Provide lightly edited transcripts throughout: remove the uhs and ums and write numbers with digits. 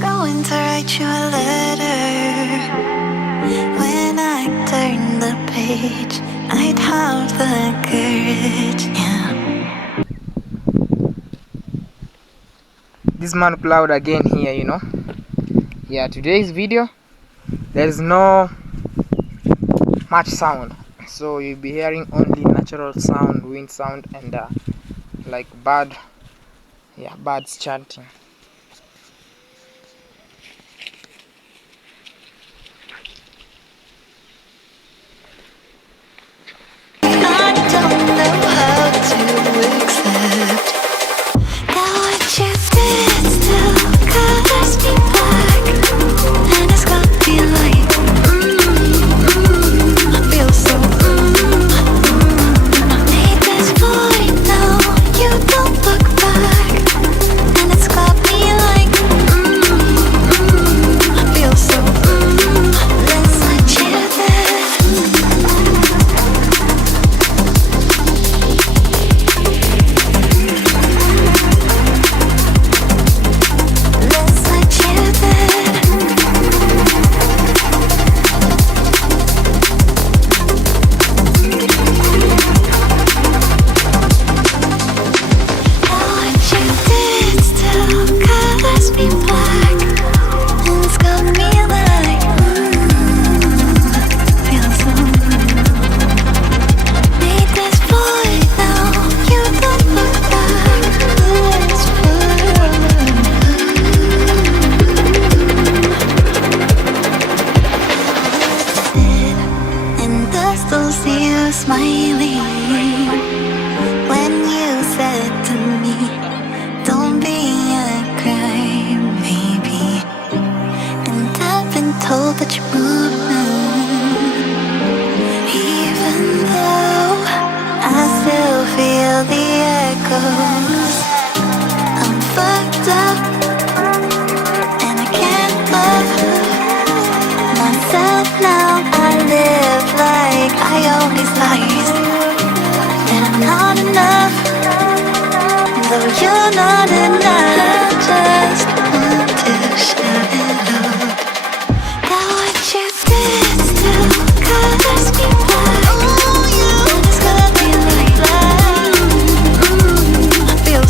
Going to write you a letter. When I turn the page, I'd have the courage, yeah. This man plowed again here, you know. Yeah, today's video there's no much sound, so you'll be hearing only natural sound, wind sound, and like birds chanting. Smiling when you said to me, don't be a crybaby. And I've been told that you moved now, even though I still feel the echoes. I'm fucked up and I can't love myself now. I live like I always lies, and I'm not enough, though you're not enough. Just want to shout it out. That what you did still colors me black. Oh, you just got me like that. I feel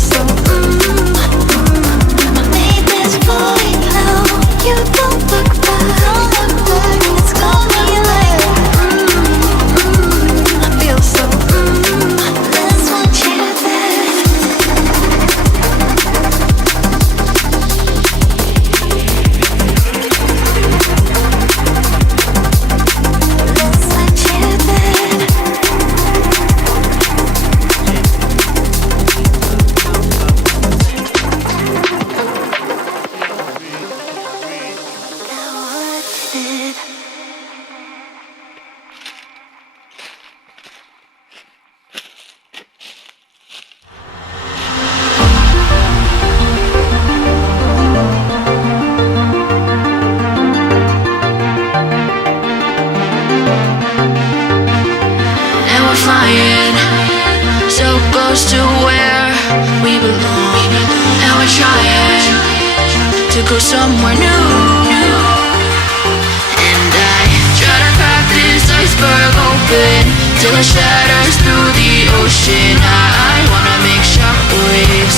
close to where we belong, and we're trying to go somewhere new. And I try to crack this iceberg open till it shatters through the ocean. I wanna make shockwaves.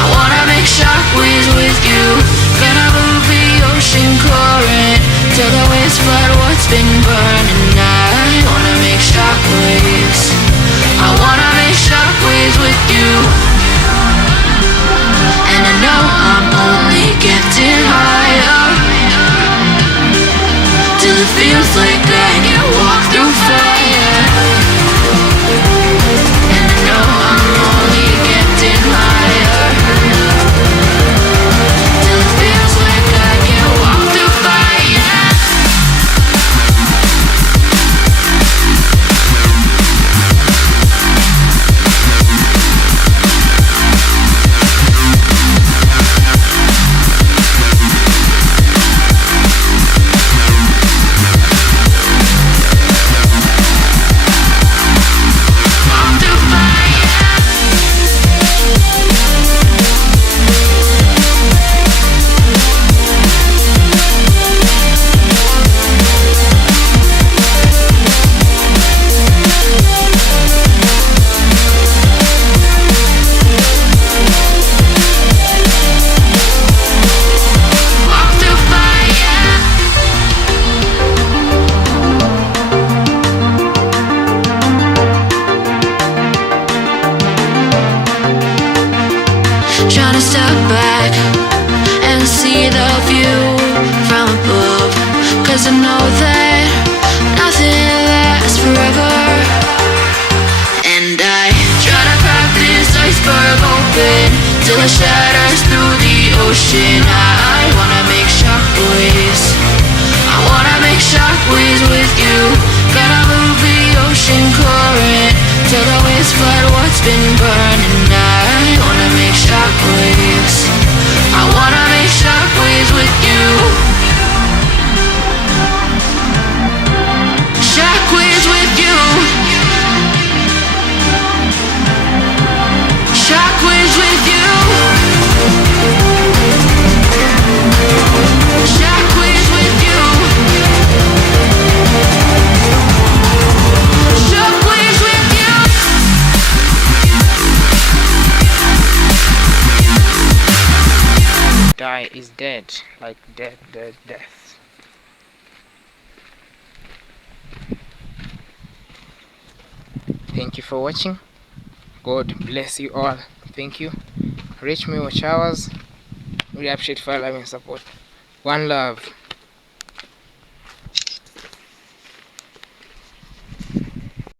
I wanna make shockwaves with you. Gonna move the ocean current till the waves flood what's been burning. I wanna make shockwaves. I wanna make shockwaves with you. And I know I'm only getting higher till it feels like I can walk through fire. And I know I'm only getting higher till it feels like I can walk through fire. Trying to step back and see the view from above, 'cause I know that nothing lasts forever. And I try to crack this iceberg open till it shatters through the ocean. I wanna make shockwaves. I wanna make shockwaves with you. Gonna move the ocean current till the waves flood what's been burning. I wanna make shockwaves. I wanna make shockwaves with you. Shockwaves with you. Shockwaves with you. Shockwaves with you. Shockwaves with you. Die is dead, like death. Thank you for watching. God bless you all. Thank you. Reach me with showers. We appreciate for love and support. One love.